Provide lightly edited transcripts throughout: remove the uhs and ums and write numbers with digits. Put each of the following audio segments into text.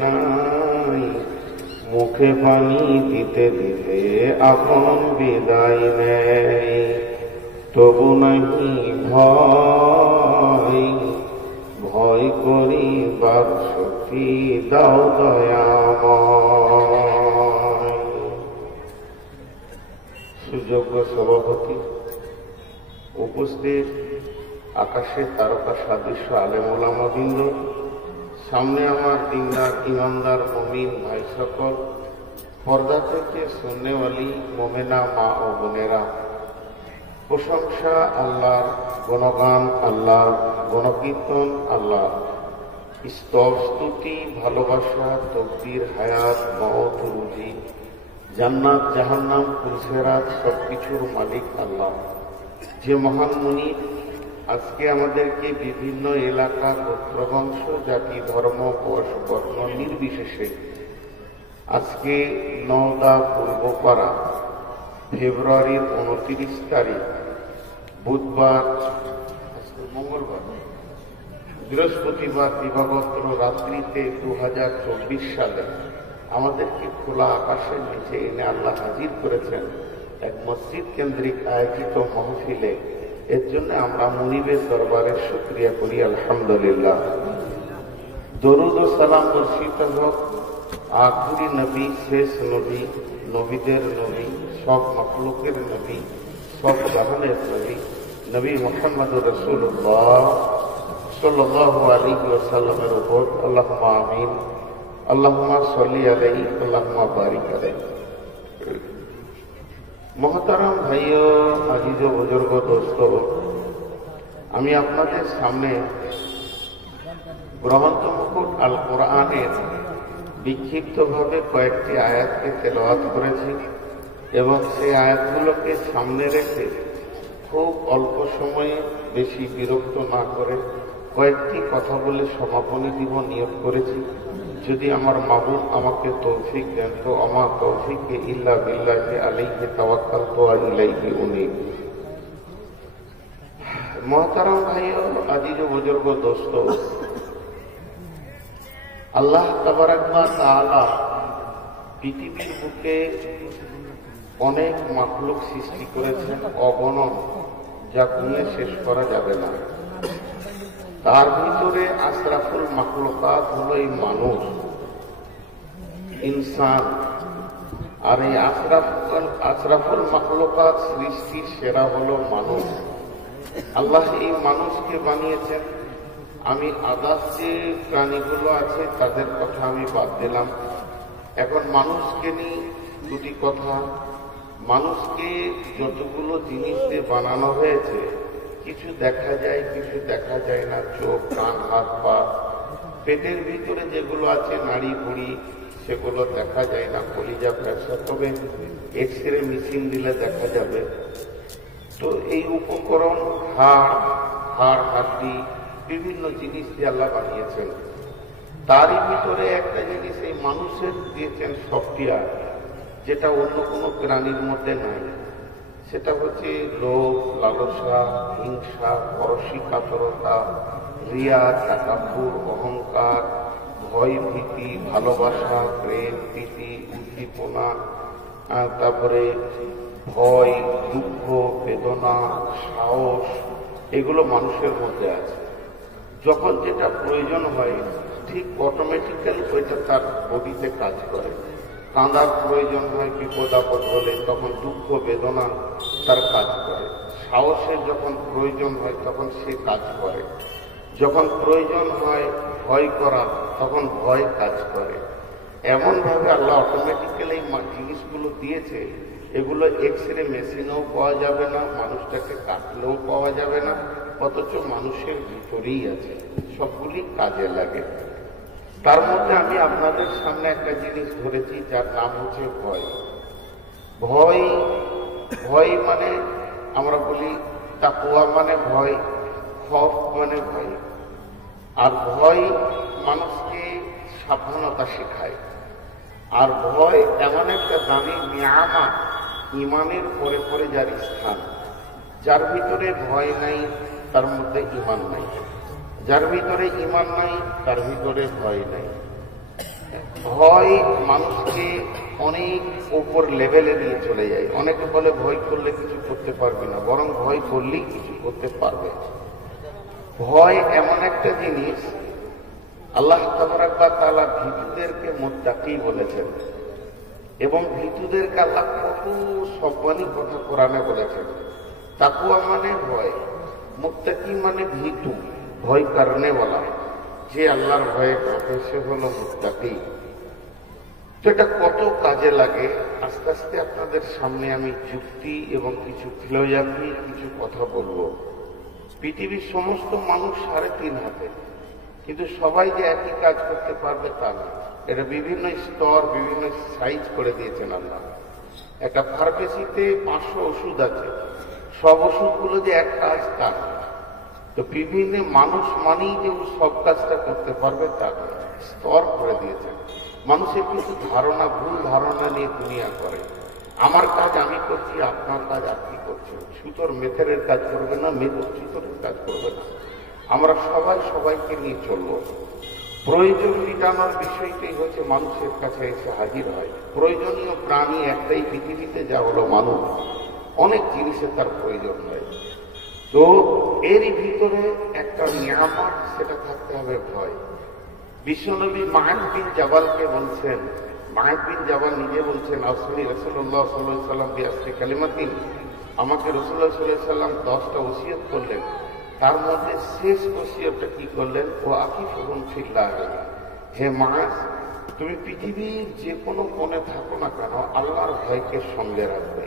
নাই, মুখে পানি দিতে দিতে আপন বিদায় নেই। তবু নাহি ভয়, ভয় করি বাক শক্তি দাও দয়াময়। সুযোগ্য সভাপতি, উপস্থিত আকাশের তারকা সাদৃশ্য আলেম ওলামাবৃন্দ, সামনে আমার দিনদার ইমানদার মুমিন ভাই সকল, পর্দা থেকে সুন্নেওয়ালি মোমেনা মা ও বোনেরা, প্রশংসা আল্লাহর, গুণগান আল্লাহর, গুণকীর্তন আল্লাহ, স্তব স্তুতি ভালোবাসা তকদির হায়াত মওত রুজি জান্নাত জাহান্নাম পুরসেরাত সবকিছুর মালিক আল্লাহ, যে মহান মুনি আজকে আমাদেরকে বিভিন্ন এলাকা গোত্রবংশ জাতি ধর্ম বয়স বর্ণ নির্বিশেষে আজকে নওদা পূর্বপাড়া ফেব্রুয়ারির 29 তারিখ বুধবার, মঙ্গলবার, বৃহস্পতিবার দিবাগত রাত্রিতে 2024 সালে আমাদেরকে খোলা আকাশের নিচে এনে আল্লাহ হাজির করেছেন এক মসজিদ কেন্দ্রিক আয়োজিত মাহফিলে। এর জন্য আমরা মুনিবের দরবারে শুকরিয়া করি আলহামদুলিল্লাহ। দরুদ ও সালাম বর্ষিত হোক আখিরি নবী, শেষ নবী, নবীদের নবী, সব মাখলুকের নবী, সব জাহানের নবী, নবী মুহাম্মদুর রাসূলুল্লাহ সাল্লাল্লাহু আলাইহি ওয়াসাল্লামের উপর। আল্লাহুম্মা আমিন, আল্লাহুম্মা সাল্লি আলাইহি, আল্লাহুম্মা বারিক আলাইহি। মহতারাম ভাইও, আজিজ ও বুজুর্গ দোস্ত, আমি আপনাদের সামনে গ্রন্থ মুকুট আল কোরআনের বিক্ষিপ্তভাবে কয়েকটি আয়াতকে তেলাওয়াত করেছি এবং সেই আয়াতগুলোকে সামনে রেখে খুব অল্প সময়ে, বেশি বিরক্ত না করে কয়েকটি কথা বলে সমাপনী দিব নিয়োগ করেছি। যদি আমার মাবুদ আমাকে তৌফিক দেন তো আমার তৌফিকে ইল্লা বিল্লাহি আলাইহি তাওয়াক্কালতু ওয়া ইলাইহি উনীব। মুহতারাম ভাইও, আজিজ ও বুজুর্গ দোস্ত, আল্লাহ তাবারাক ওয়া তাআলা পৃথিবীর বুকে অনেক মাখলুক সৃষ্টি করেছেন, অগণন, যা গুণে শেষ করা যাবে না। তার ভিতরে আশরাফুল মাখলুকাত হলো এই মানুষ, ইনসান। আর এই আশরাফুল মাখলুকাত সৃষ্টির সেরা হলো মানুষ। আল্লাহ এই মানুষকে বানিয়েছেন। আমি আদার্স যে প্রাণীগুলো আছে তাদের কথা আমি বাদ দিলাম, এখন মানুষকে নিয়ে দুটি কথা। মানুষকে যতগুলো জিনিস দিয়ে বানানো হয়েছে, কিছু দেখা যায়, কিছু দেখা যায় না। চোখ, কান, হাত, পা, পেটের ভিতরে যেগুলো আছে নাড়ি ভুঁড়ি, সেগুলো দেখা যায় না। কলিজা ফ্যাকচার, তবে এক্সরে মেশিন দিলে দেখা যাবে। তো এই উপকরণ, হাড় হাড্ডি, বিভিন্ন জিনিস দিয়ে আল্লাহ বানিয়েছেন। তারই ভিতরে একটা জিনিস এই মানুষের দিয়েছেন সফটওয়্যার, যেটা অন্য কোনো প্রাণীর মধ্যে নাই। সেটা হচ্ছে লোভ, লালসা, হিংসা, পরশিকাতরতা, রিয়া, তাকাব্বুর, অহংকার, ভয় ভীতি, ভালোবাসা, প্রেম, প্রীতি, উদ্দীপনা, তারপরে ভয়, দুঃখ, বেদনা, সাহস, এগুলো মানুষের মধ্যে আছে। যখন যেটা প্রয়োজন হয় ঠিক অটোমেটিক্যালি ওইটা তার বডিতে কাজ করে। কাঁদার প্রয়োজন হয় বিপদ আপদ হলে, তখন দুঃখ বেদনা তার কাজ করে। সাহসের যখন প্রয়োজন হয় তখন সে কাজ করে। যখন প্রয়োজন হয় ভয় করা, তখন ভয় কাজ করে। এমনভাবে আল্লাহ অটোমেটিক্যালি জিনিসগুলো দিয়েছে, এগুলো এক্সরে মেশিনেও পাওয়া যাবে না, মানুষটাকে কাটলেও পাওয়া যাবে না, অথচ মানুষের ভিতরেই আছে, সবগুলি কাজে লাগে। তার মধ্যে আমি আপনাদের সামনে একটা জিনিস ধরেছি, যার নাম হচ্ছে ভয়। ভয় মানে আমরা বলি তাকওয়া মানে ভয়, খৌফ মানে ভয়। আর ভয় মানুষকে সাবধানতা শেখায়। আর ভয় এমন একটা দামি নিয়ামত, ইমানের পরে পরে যার স্থান। যার ভিতরে ভয় নাই তার মধ্যে ইমান নাই, যার ভিতরে ইমান নাই তার ভিতরে ভয় নাই। ভয় মানুষকে অনেক উপর লেভেলে নিয়ে চলে যায়। অনেকে বলে ভয় করলে কিছু করতে পারবে না, বরং ভয় করলেই কিছু করতে পারবে। ভয় এমন একটা জিনিস, আল্লাহ তাআলা ভীতুদেরকে মুত্তাকি বলেছেন এবং ভীতুদেরকে আল্লাহ কত সম্মানী কথা কোরআনে বলেছেন। তাকওয়া মানে ভয়, মুত্তাকি মানে ভীতু, ভয় কারণে বলা, যে আল্লাহর ভয়ে কাঁপে সে হলো মুত্তাকি। তো এটা কত কাজে লাগে আস্তে আস্তে আপনাদের সামনে আমি যুক্তি এবং কিছু ফিলোসফি কিছু কথা বলবো। পৃথিবীর সমস্ত মানুষ 3.5 হাতে, কিন্তু সবাই যে একই কাজ করতে পারবে তা না। এটা বিভিন্ন স্তর, বিভিন্ন সাইজ করে দিয়েছেন আল্লাহ। একটা ফার্মেসিতে 500 ওষুধ আছে, সব ওষুধগুলো যে এক কাজ তা না। তো বিভিন্ন মানুষ মানেই যে সব কাজটা করতে পারবে তা না, স্তর করে দিয়েছেন। মানুষের কিন্তু ধারণা, ভুল ধারণা নিয়ে দুনিয়া করে। আমার কাজ আমি করছি, আপনার কাজ আপনি করছেন। সুতোর মেথেরের কাজ করবে না, মেথর সুতোরের কাজ করবে না। আমরা সবাই সবাইকে নিয়ে চলব। প্রয়োজন মিটানোর বিষয়টাই হচ্ছে মানুষের কাছে এসে হাজির হয়। প্রয়োজনীয় প্রাণী একটাই পৃথিবীতে, যা হলো মানুষ। অনেক জিনিসের তার প্রয়োজন হয়। তো এরই ভিতরে একটা নিয়ামত, সেটা থাকতে হবে ভয়। বিশ্বনবী মাআদ বিন জাবালকে বলছেন, মাআদ বিন জাবাল নিজে বলছেন, আউসানি রাসূলুল্লাহ সাল্লাল্লাহু আলাইহি ওয়াসাল্লাম বিআসরি কালিমাতিন, আমাকে রাসূলুল্লাহ সাল্লাল্লাহু আলাইহি ওয়াসাল্লাম 10টা ওসিয়ত করলেন। তার মধ্যে শেষ ওসিয়তটা কি করলেন? ও আকিফুহুম ফিল্লাহ, হে মাআদ, তুমি পৃথিবীর যে কোনো কোণে থাকো না কেন, আল্লাহর ভয়কে সঙ্গে রাখবে।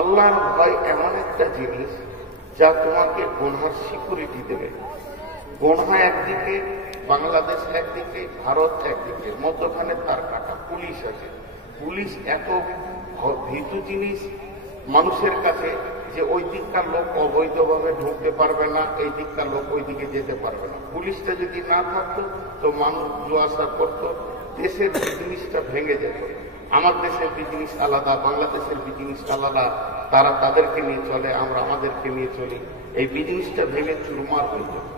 আল্লাহর ভয় এমন একটা জিনিস যা তোমাকে গুনার সিকিউরিটি দেবে। গুনাহ একদিকে, বাংলাদেশ একদিকে, ভারত একদিকে, মধ্যখানে তার কাটা পুলিশ আছে। পুলিশ এত ভীতু জিনিস মানুষের কাছে যে ওই দিককার লোক অবৈধভাবে ঢুকতে পারবে না, এই দিককার লোক ওই দিকে যেতে পারবে না। পুলিশটা যদি না থাকতো তো মানুষ জোয়াশা করতো, দেশের জিনিসটা ভেঙে যেত। আমার দেশের বিজনেস আলাদা, বাংলাদেশের বিজনেস আলাদা, তারা তাদেরকে নিয়ে চলে, আমরা আমাদেরকে নিয়ে চলি। এই বিজনেসটা ভেঙে চুরমার হয়ে যায়।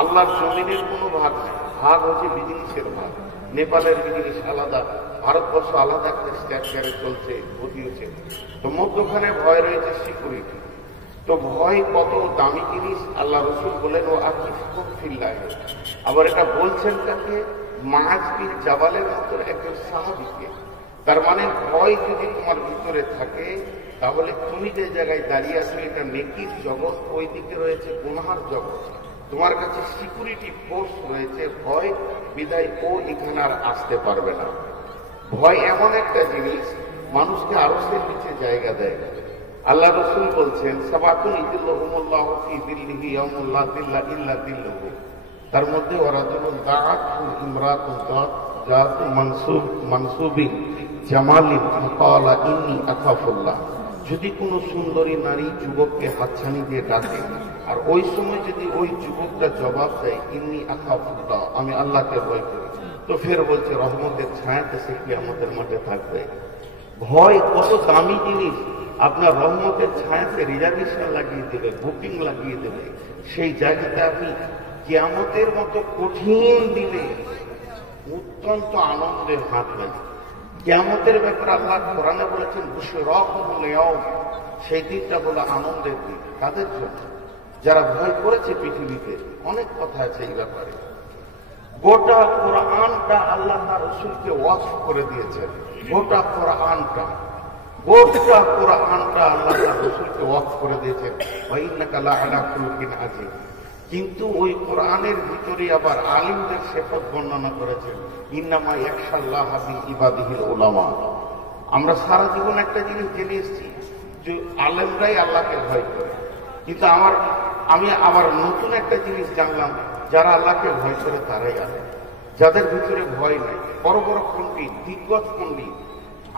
আল্লাহর জমিনের কোনো ভাগ নেই, ভাগ হচ্ছে বিজনেসের ভাগ। নেপালের বিজনেস আলাদা, ভারতবর্ষ আলাদা একটা স্ট্রাকচারে চলছে, গতিছে। তো মধ্যখানে ভয় রয়েছে সিকিউরিটি। তো ভয় কত দামি জিনিস, আল্লাহ রসুল বলেন ও আকিফুহুম ফিল্লাহ। আবার এটা বলছেন তাকে, মাআদ বিন জাবালের মতো একজন সাহাবীকে। তার মানে ভয় যদি তোমার ভিতরে থাকে, তাহলে তুমি যে জায়গায় দাঁড়িয়ে আছো এটা নেকির জগৎ, ওই দিকে রয়েছে গুনাহের জগৎ। তোমার কাছে সিকিউরিটি ফোর্স রয়েছে ভয়, বিদায় ও এখানে আর আসতে পারবে না। ভয় এমন একটা জিনিস মানুষকে আরশের নিচে জায়গা দেয়। আল্লাহ রসুল বলছেন, সাবাতুন ইযিল্লুহুমুল্লাহু ফি যিল্লিহি ইয়াউমা লা যিল্লা ইল্লা যিল্লুহু। তার মধ্যে ওয়ারাজুলুন দাআতহু ইমরাতুন যাতু মানসুবিন জামালিন ফাকালা ইন্নী আখাফুল্লাহ। যদি কোনো সুন্দরী নারী যুবককে হাতছানি দিয়ে ডাকে, আর ওই সময় যদি ওই যুবকটা জবাব দেয় ইন্নী আখাফুল্লাহ, আমি আল্লাহকে ভয় করি, তো ফের বলছে রহমতের ছায়াতে সে কিয়ামতের মাঠে থাকবে। ভয় কত দামি জিনিস, আপনার রহমতের ছায়াতে রিজার্ভেশন লাগিয়ে দেবে, বুকিং লাগিয়ে দেবে। সেই জায়গাতে আপনি কিয়ামতের মতো কঠিন দিনে অত্যন্ত আনন্দের হাঁটবেন। কিয়ামতের ব্যাপারে আল্লাহ কোরআনে বলেছেন বুশরাকুমুল ইয়াউম, সেই দিনটা হলো আনন্দের দিন। তাদের জন্য যারা ভয় করেছে পৃথিবীতে। অনেক কথা আছে এই ব্যাপারে। গোটা কোরআনটা আল্লাহ রসুলকে ওয়াকফ করে দিয়েছেন। গোটা কোরআনটা আল্লাহ রসুলকে ওয়াকফ করে দিয়েছেন। ওয়া ইন্নাকা লাআলা খুলুকিন আযীম। কিন্তু ওই কোরআনের ভিতরে আবার আলিমদের সিফাত বর্ণনা করেছেন, ইন্নামা ইয়াখশাল্লাহা মিন ইবাদিহিল উলামা। আমরা সারা জীবন একটা জিনিস জেনে এসেছি যে আলেমরাই আল্লাহকে ভয় করে। কিন্তু আমি আবার নতুন একটা জিনিস জানলাম, যারা আল্লাহকে ভয় করে তারাই আলেম, যাদের ভিতরে ভয় নেই। বড় বড় পণ্ডিত, দিগ্গজ পণ্ডিত,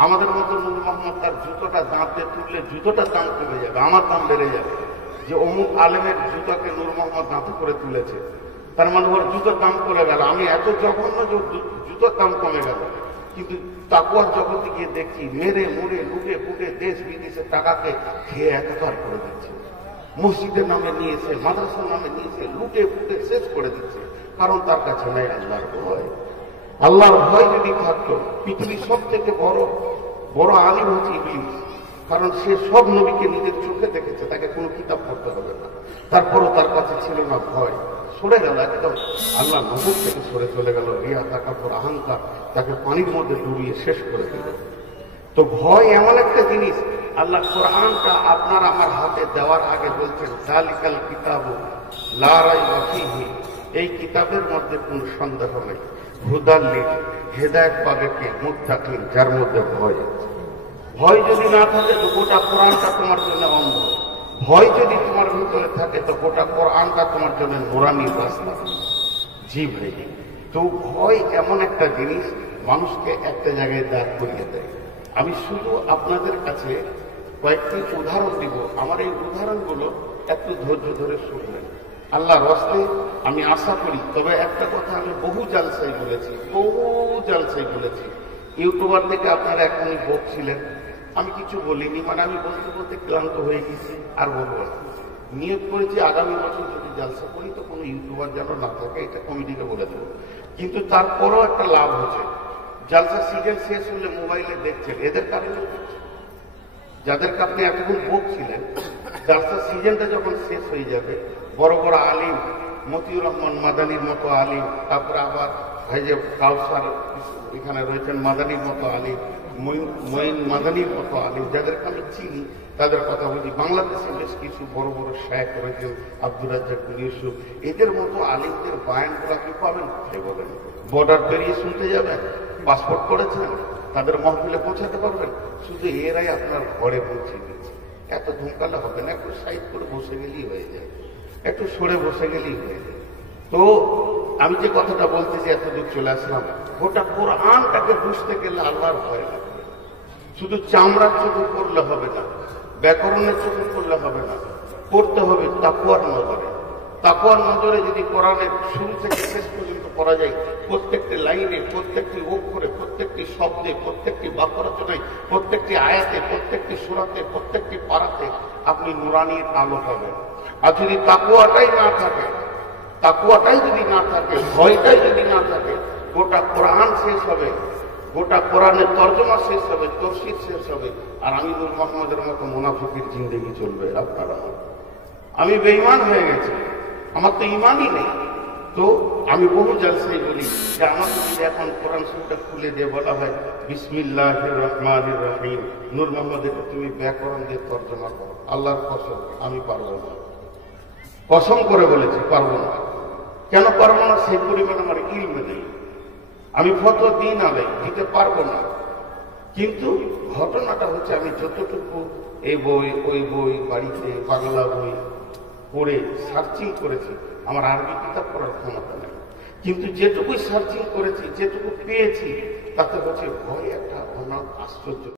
আমাদের মতো নূর মোহাম্মদ তার জুতোটা দাঁতে তুললে জুতোটার দাম কমে যাবে, আমার দাম বেড়ে যাবে। যে অমুক আলেমের জুতাকে নূর মোহাম্মদ দাঁতে করে তুলেছে, তার মানে ওর জুতোর দাম কমে গেল। আমি এত জঘন্য যে জুতোর দাম কমে গেল, কিন্তু তাকওয়ার জগতে গিয়ে দেখছি মেরে মুড়ে লুটে ফুটে দেশ বিদেশের টাকাকে খেয়ে একাকার করে দিচ্ছে। মসজিদের নামে নিয়েছে, মাদ্রাসার নামে নিয়েছে, লুটে ফুটে শেষ করে দিচ্ছে। কারণ তার কাছে নেই আল্লাহর ভয়। আল্লাহর ভয় যদি থাকতো, পৃথিবীর সব থেকে বড় বড় আলিম হচ্ছে ইবলিস। কারণ সে সব নবীকে নিজের চোখে দেখেছে, তাকে কোনো কিতাব পড়তে হবে না। তারপরও তার কাছে ছিল না ভয়, সরে গেল একদম, আল্লাহ নজর থেকে সরে চলে গেল। রিয়া, তাকাব্বুর, অহংকার তাকে পানির মধ্যে ডুবিয়ে শেষ করে দিল। তো ভয় এমন একটা জিনিস, আল্লাহ কোরআনটা আপনার আমার হাতে দেওয়ার আগে বলছেন, যালিকাল কিতাবু লা রাইবা ফীহি, এই কিতাবের মধ্যে কোনো সন্দেহ নেই, হুদাল লিল, হেদায়েত পাবে কে? মুত্তাকিন, যার মধ্যে ভয় আছে। ভয় যদি না থাকে তো গোটা কোরআনটা তোমার জন্য অন্ধ। ভয় যদি তোমার ভিতরে থাকে তো গোটা কোরআনটা তোমার জন্য নুরানির রাস্তা। জিবরে, তো ভয় এমন একটা জিনিস মানুষকে একটা জায়গায় দাঁড় করিয়ে দেয়। আমি শুধু আপনাদের কাছে কয়েকটি উদাহরণ দিব। আমার এই উদাহরণগুলো একটু ধৈর্য ধরে শুনবেন। আল্লাহর রাস্তায় আমি আশা করি, তবে একটা কথা আমি বহু জালসাই বলেছি, ইউটিউবার থেকে আপনারা এখনই বকছিলেন, আমি কিছু বলিনি, মানে আমি বলতে বলতে ক্লান্ত হয়ে গেছি, আর বলবো না। নিয়োগ করেছি আগামী বছর যদি জালসা করি তো কোনো ইউটিউবার যেন না থাকে, এটা কমিটিকে বলে দেবো। কিন্তু তারপরেও একটা লাভ হচ্ছে, জালসা সিজন শেষ হলে মোবাইলে দেখছেন, এদের কারণে যাদেরকে আপনি এতক্ষণ বকছিলেন, জালসা সিজনটা যখন শেষ হয়ে যাবে, বড় বড় আলিম, মতিউর রহমান মাদানির মতো আলিম, তারপরে আবার ভাই যে কাউসার এখানে রয়েছেন মাদানির মতো আলিম, মঈন মাদানির মতো আলিম, যাদেরকে আমি চিনি তাদের কথা বলি। বাংলাদেশে বেশ কিছু বড় বড় শায়েখ রয়েছেন, আব্দুর রাজ্জাক বিন ইউসুফ, এদের মতো আলিমদের বায়ানগুলো আপনি পাবেন কোথায় বলেন? বর্ডার পেরিয়ে শুনতে যাবেন, পাসপোর্ট করেছেন, তাদের মহফিলে পৌঁছাতে পারবেন? শুধু এরাই আপনার ঘরে পৌঁছে দিচ্ছে। এত ধুমকালে হবে না, একটু সাইড করে বসে গেলেই হয়ে যায়, একটু সরে বসে গেলেই হয়ে যায়। তো আমি যে কথাটা বলতেছি, এতদূর চলে আসলাম, গোটা কোরআনটাকে বুঝতে গেলে আল্লাহর ভয় লাগবে। শুধু চামড়ার চোখে পড়লে হবে না, ব্যাকরণের চোখে পড়লে হবে না, পড়তে হবে তাকওয়ার নজরে। তাকওয়ার নজরে যদি কোরআনের শুরু থেকে শেষ পর্যন্ত পড়া যায়, প্রত্যেকটি লাইনে, প্রত্যেকটি অক্ষরে, প্রত্যেকটি শব্দে, প্রত্যেকটি বাক্য রচনায়, প্রত্যেকটি আয়াতে, প্রত্যেকটি সূরাতে, প্রত্যেকটি পারাতে আপনি নুরানির আলো পাবেন। আর যদি তাকওয়াটাই না থাকে, তাকওয়াটাই যদি না থাকে, ভয়টাই যদি না থাকে, গোটা কোরআন শেষ হবে, গোটা কোরআনের তর্জমা শেষ হবে, তফসির শেষ হবে, আর আমি নূর মোহাম্মদের মতো মুনাফিকের জিন্দেগি চলবে। আপনারা, আমি বেঈমান হয়ে গেছি, আমার তো ইমানই নেই। তো আমি বহু জালসাই বলি যে আমাকে যদি এখন কোরআন শরীফটা খুলে দিয়ে বলা হয় বিসমিল্লাহির রহমানির রহিম, নূর মোহাম্মদের তুমি ব্যাকরণ দিয়ে তর্জমা করো, আল্লাহর কসম আমি পারবো না, কসম করে বলেছি পারবো না। কেন পারবো না? সেই পরিমাণ আমার ইলম নেই, আমি ফতোয়া দিই না, দিতে পারবো না। কিন্তু ঘটনাটা হচ্ছে, আমি যতটুকু এই বই ওই বই, বাড়িতে বাংলা বই পড়ে সার্চিং করেছি, আমার আরবি কিতাব পড়ার ক্ষমতা নেই, কিন্তু যেটুকুই সার্চিং করেছি, যেটুকু পেয়েছি, তাতে হচ্ছে ভয় একটা অনাথ আশ্চর্য।